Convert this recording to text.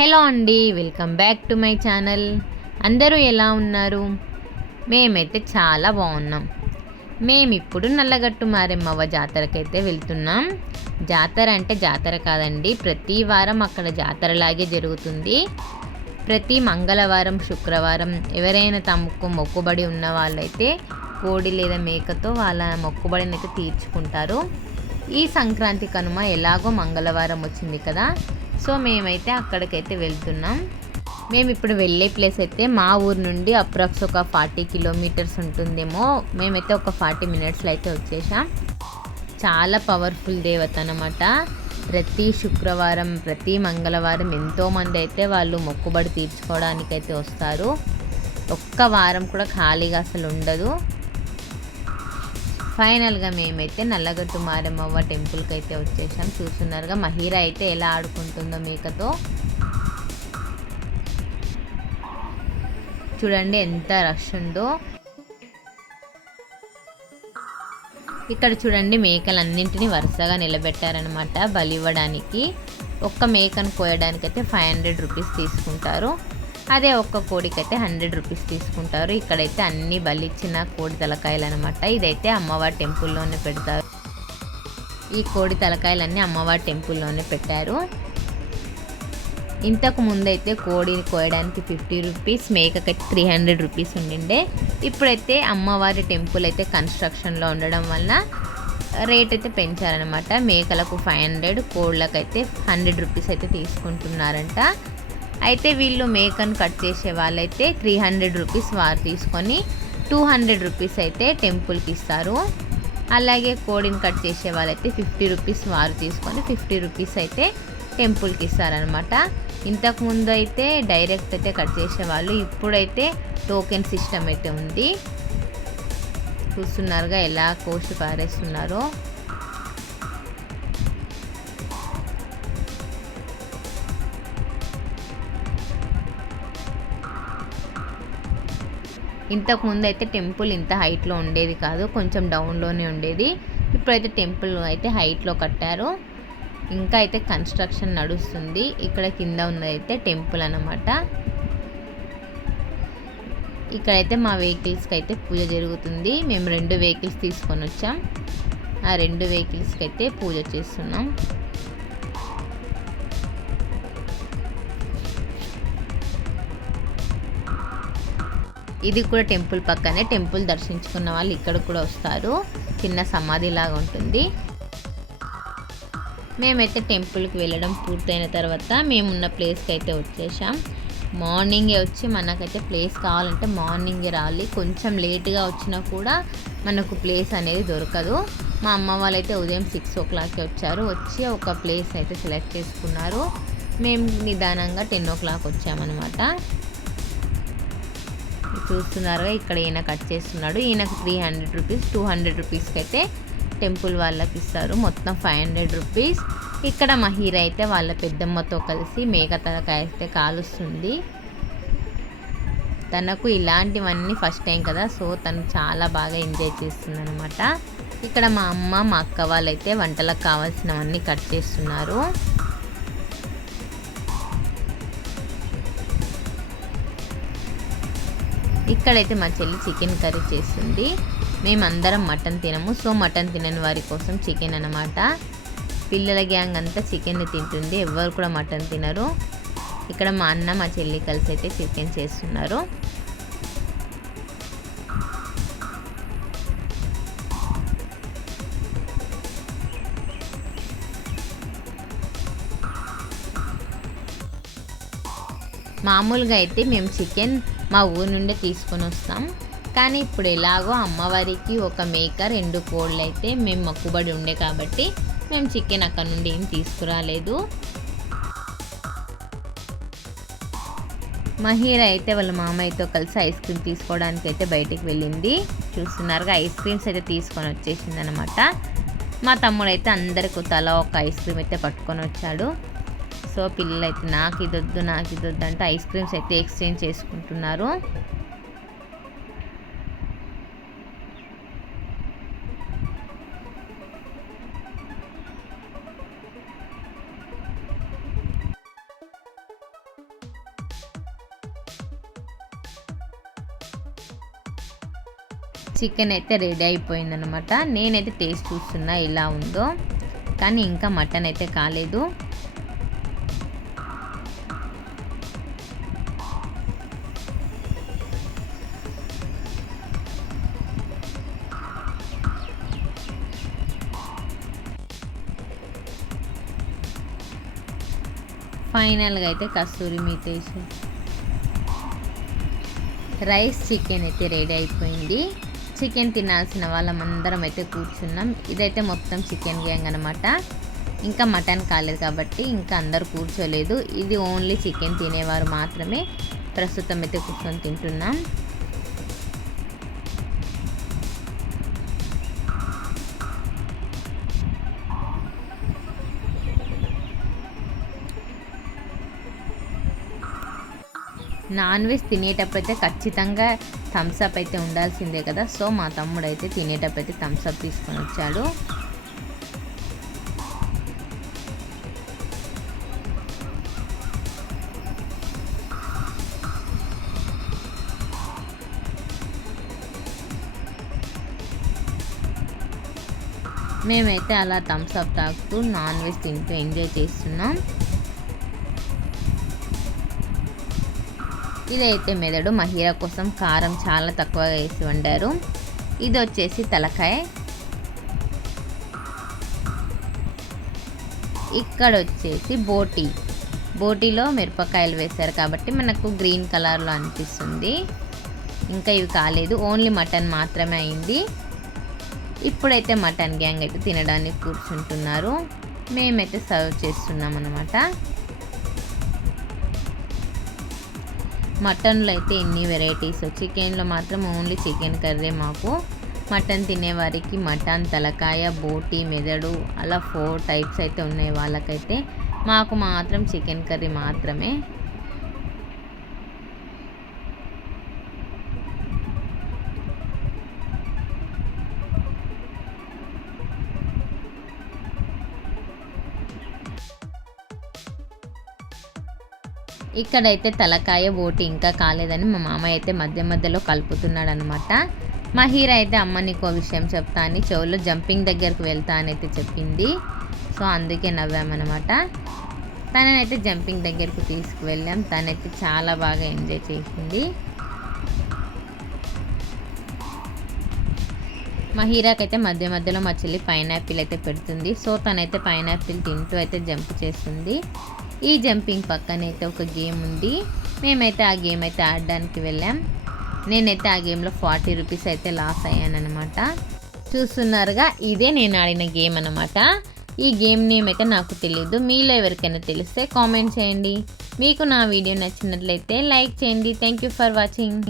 Hello అండి welcome back to my channel. అందరూ ఎలా ఉన్నారు? మేమైతే చాలా బాగున్నాం. మేము ఇప్పుడు నల్లగట్టు మారెమ్మవ్వ జాతరకైతే వెళ్తున్నాం. జాతర అంటే జాతర కాదండి ప్రతి వారం అక్కడ జాతరలాగే జరుగుతుంది. ప్రతి మంగళవారం శుక్రవారం ఎవరైనా తమకు మొక్కుబడి ఉన్న వాళ్ళైతే కోడి లేదా మేకతో వాళ్ళ మొక్కుబడిని అయితే తీర్చుకుంటారు. ఈ సంక్రాంతి కనుమ ఎలాగో మంగళవారం వచ్చింది కదా సో మేమైతే అక్కడికైతే వెళ్తున్నాం. మేము ఇప్పుడు వెళ్ళే ప్లేస్ అయితే మా ఊరు నుండి అప్రాక్స్ ఒక ఫార్టీ కిలోమీటర్స్ ఉంటుందేమో. మేమైతే ఒక ఫార్టీ మినిట్స్లో అయితే వచ్చేసాం. చాలా పవర్ఫుల్ దేవత అనమాట ప్రతి శుక్రవారం ప్రతి మంగళవారం ఎంతోమంది అయితే వాళ్ళు మొక్కుబడి తీర్చుకోవడానికైతే వస్తారు. ఒక్క వారం కూడా ఖాళీగా అసలు ఉండదు. ఫైనల్గా మేమైతే నల్లగట్టు మారమ్మవ్వ టెంపుల్కి అయితే వచ్చేసాం. చూస్తున్నారుగా మహీరా అయితే ఎలా ఆడుకుంటుందో మేకతో. చూడండి ఎంత రష్ ఉందో. ఇక్కడ చూడండి మేకలన్నింటినీ వరుసగా నిలబెట్టారనమాట బలి ఇవ్వడానికి. ఒక్క మేకను కోయడానికి అయితే ఫైవ్ హండ్రెడ్ రూపీస్ తీసుకుంటారు. అదే ఒక్క కోడికైతే హండ్రెడ్ రూపీస్ తీసుకుంటారు. ఇక్కడైతే అన్ని బలిచ్చిన కోడి తలకాయలు అనమాట ఇదైతే అమ్మవారి టెంపుల్లోనే పెడతారు. ఈ కోడి తలకాయలన్నీ అమ్మవారి టెంపుల్లోనే పెట్టారు. ఇంతకు ముందైతే కోడిని కోయడానికి ఫిఫ్టీ రూపీస్ మేకకైతే త్రీ హండ్రెడ్ రూపీస్ ఉండిండే. ఇప్పుడైతే అమ్మవారి టెంపుల్ అయితే కన్స్ట్రక్షన్లో ఉండడం వలన రేట్ అయితే పెంచారనమాట మేకలకు ఫైవ్ హండ్రెడ్ కోళ్ళకైతే హండ్రెడ్ రూపీస్ అయితే తీసుకుంటున్నారంట. అయితే వీళ్ళు మేకను కట్ చేసే వాళ్ళైతే త్రీ హండ్రెడ్ రూపీస్ వారు తీసుకొని టూ హండ్రెడ్ రూపీస్ అయితే టెంపుల్కి ఇస్తారు. అలాగే కోడిని కట్ చేసే వాళ్ళైతే ఫిఫ్టీ రూపీస్ వారు తీసుకొని ఫిఫ్టీ రూపీస్ అయితే టెంపుల్కి ఇస్తారనమాట ఇంతకుముందు అయితే డైరెక్ట్ అయితే కట్ చేసేవాళ్ళు ఇప్పుడైతే టోకెన్ సిస్టమ్ అయితే ఉంది. చూస్తున్నారుగా ఎలా కోసి పారేస్తున్నారో. ఇంతకు ముందు అయితే టెంపుల్ ఇంత హైట్లో ఉండేది కాదు కొంచెం డౌన్లోనే ఉండేది. ఇప్పుడైతే టెంపుల్ అయితే హైట్లో కట్టారు. ఇంకా అయితే కన్స్ట్రక్షన్ నడుస్తుంది. ఇక్కడ కింద ఉన్నదైతే టెంపుల్ అనమాట ఇక్కడైతే మా వెహికల్స్కి అయితే పూజ జరుగుతుంది. మేము రెండు వెహికల్స్ తీసుకొని వచ్చాం ఆ రెండు వెహికల్స్కి అయితే పూజ చేస్తున్నాం. ఇది కూడా టెంపుల్ పక్కనే టెంపుల్ దర్శించుకున్న వాళ్ళు ఇక్కడ కూడా వస్తారు. చిన్న సమాధి లాగా ఉంటుంది. మేమైతే టెంపుల్కి వెళ్ళడం పూర్తయిన తర్వాత మేమున్న ప్లేస్కి అయితే వచ్చేసాం. మార్నింగే వచ్చి మనకైతే ప్లేస్ కావాలంటే మార్నింగే రావాలి. కొంచెం లేట్గా వచ్చినా కూడా మనకు ప్లేస్ అనేది దొరకదు. మా అమ్మ వాళ్ళైతే ఉదయం సిక్స్ ఓ క్లాక్కి వచ్చారు. వచ్చి ఒక ప్లేస్ అయితే సెలెక్ట్ చేసుకున్నారు. మేము నిదానంగా టెన్ ఓ క్లాక్ వచ్చామన్నమాట. చూస్తున్నారుగా ఇక్కడ ఈయన కట్ చేస్తున్నాడు. ఈయనకు three hundred rupees two hundred రూపీస్కి అయితే టెంపుల్ వాళ్ళకి ఇస్తారు. మొత్తం ఫైవ్ హండ్రెడ్ రూపీస్ ఇక్కడ మహీర అయితే వాళ్ళ పెద్దమ్మతో కలిసి మేక తలకాయ అయితే కాలుస్తుంది. తనకు ఇలాంటివన్నీ ఫస్ట్ టైం కదా సో తను చాలా బాగా ఎంజాయ్ చేస్తుంది అనమాట ఇక్కడ మా అమ్మ మా అక్క వాళ్ళైతే వంటలకు కావాల్సినవన్నీ కట్ చేస్తున్నారు. ఇక్కడైతే మా చెల్లి చికెన్ కర్రీ చేస్తుంది. మేమందరం మటన్ తినము. సో మటన్ తినని వారి కోసం చికెన్ అనమాట పిల్లల గ్యాంగ్ అంతా చికెన్ తింటుంది. ఎవరు కూడా మటన్ తినరు. ఇక్కడ మా అన్న మా చెల్లి కలిసి అయితే చికెన్ చేస్తున్నారు. మామూలుగా అయితే మేము చికెన్ మా ఊరు నుండే తీసుకొని వస్తాం. కానీ ఇప్పుడు ఎలాగో అమ్మవారికి ఒక మేక రెండు కోళ్ళు అయితే మేము మొక్కుబడి ఉండే కాబట్టి మేము చికెన్ అక్కడ నుండి ఏం తీసుకురాలేదు. మహీర అయితే వాళ్ళ మామయ్యతో కలిసి ఐస్ క్రీమ్ తీసుకోవడానికి అయితే బయటికి వెళ్ళింది. చూస్తున్నారుగా ఐస్ క్రీమ్స్ అయితే తీసుకొని వచ్చేసింది అనమాట మా తమ్ముడు అయితే అందరికి తల ఒక ఐస్ క్రీమ్ అయితే పట్టుకొని వచ్చాడు. సో పిల్లలు అయితే నాకు ఇదొద్దు నాకు ఇదొద్దు అంటే ఐస్ క్రీమ్స్ అయితే ఎక్స్చేంజ్ చేసుకుంటున్నారు. చికెన్ అయితే రెడీ అయిపోయిందనమాట నేనైతే టేస్ట్ చూస్తున్నా ఎలా ఉందో. కానీ ఇంకా మటన్ అయితే కాలేదు. ఫైనల్గా అయితే కస్తూరి మీతేసి రైస్ చికెన్ అయితే రెడీ అయిపోయింది. చికెన్ తినాల్సిన వాళ్ళమందరం అయితే కూర్చున్నాం. ఇదైతే మొత్తం చికెన్ గ్యాంగ్ అనమాట ఇంకా మటన్ కాలేదు కాబట్టి ఇంకా అందరు కూర్చోలేదు. ఇది ఓన్లీ చికెన్ తినేవారు మాత్రమే. ప్రస్తుతం అయితే కూర్చొని తింటున్నాం. నాన్ వెజ్ తినేటప్పుడు అయితే ఖచ్చితంగా థమ్స్అప్ అయితే ఉండాల్సిందే కదా. సో మా తమ్ముడు అయితే తినేటప్పుడు అయితే థమ్స్అప్ తీసుకొని వచ్చాడు. మేమైతే అలా థమ్స్అప్ తాగుతూ నాన్ వెజ్ తింటూ ఎంజాయ్ చేస్తున్నాం. ఇదైతే మెదడు మహిర కోసం కారం చాలా తక్కువగా వేసి వండారు. ఇది వచ్చేసి తలకాయ. ఇక్కడ వచ్చేసి బోటి. బోటీలో మిరపకాయలు వేశారు కాబట్టి మనకు గ్రీన్ కలర్లో అనిపిస్తుంది. ఇంకా ఇవి కాలేదు ఓన్లీ మటన్ మాత్రమే అయింది. ఇప్పుడైతే మటన్ గ్యాంగ్ అయితే తినడానికి కూర్చుంటున్నారు. మేమైతే సర్వ్ చేస్తున్నాం అనమాట మటన్లో అయితే ఎన్ని వెరైటీస్? చికెన్లో మాత్రం ఓన్లీ చికెన్ కర్రీ మాకు. మటన్ తినేవారికి మటన్ తలకాయ బోటి మెదడు అలా ఫోర్ టైప్స్ అయితే ఉన్నాయి వాళ్ళకైతే. మాకు మాత్రం చికెన్ కర్రీ మాత్రమే. ఇక్కడైతే తలకాయ బోటి ఇంకా కాలేదని మా మామ అయితే మధ్య మధ్యలో కలుపుతున్నాడు అనమాట మా హీరో అయితే అమ్మ నీకు విషయం చెప్తా అని చెవుల్లో జంపింగ్ దగ్గరకు వెళ్తా అని అయితే చెప్పింది. సో అందుకే నవ్వామన్నమాట. తననైతే జంపింగ్ దగ్గరకు తీసుకువెళ్ళాం. తనైతే చాలా బాగా ఎంజాయ్ చేసింది. మా హీరాకైతే మధ్య మధ్యలో మా చెల్లి పైనాపిల్ అయితే పెడుతుంది. సో తనైతే పైనాపిల్ తింటూ అయితే జంప్ చేస్తుంది. ఈ జంపింగ్ పక్కన అయితే ఒక గేమ్ ఉంది. మేమైతే ఆ గేమ్ అయితే ఆడడానికి వెళ్ళాం. నేనైతే ఆ గేమ్లో ఫార్టీ రూపీస్ అయితే లాస్ అయ్యానమాట చూస్తున్నారుగా ఇదే నేను ఆడిన గేమ్ అనమాట ఈ గేమ్ నేమ్ అయితే నాకు తెలియదు మీలో ఎవరికైనా తెలిస్తే కామెంట్ చేయండి. మీకు నా వీడియో నచ్చినట్లయితే లైక్ చేయండి. Thank you for watching.